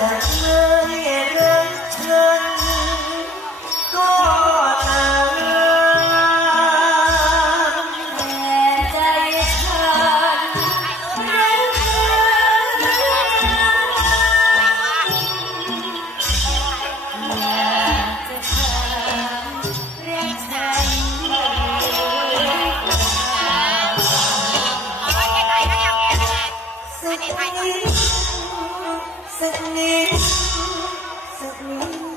จะ สักนิดสักนิ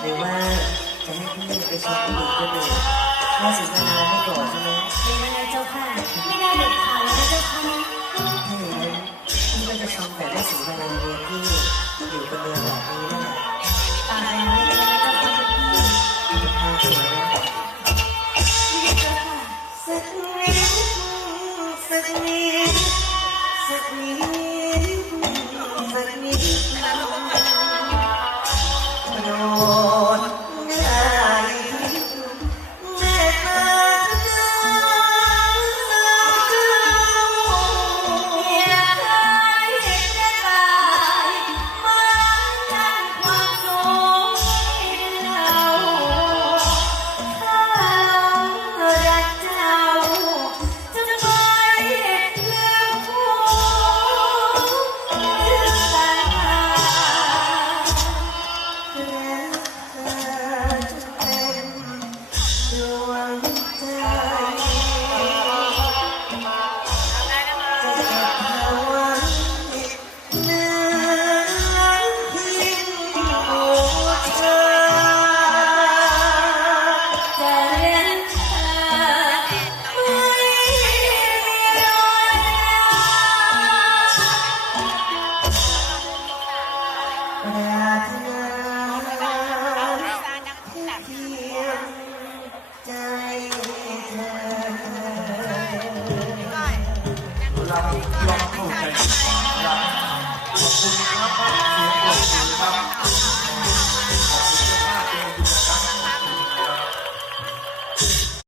หรือว่าจะให้พี่ไปชมผู้หญิงคนอื่นถ้าสีมาลาไม่โกรธใช่ไหมเป็นยังไงเจ้าค่ะ ไม่ได้เด็ดขาดเลยนะเจ้าค่ะถ้าอย่างนั้นพี่ก็จะชมแต่ได้สีมาลาเมียพี่อยู่คนเดียวแบบนี้นั่นแหละตายแล้วไม่ได้เจ้าค่ะพี่ภาสวยนะเจ้าค่ะสักนิดสักนิดสักนิดสักนิด ยงใจเธอลลองถูลอมกับ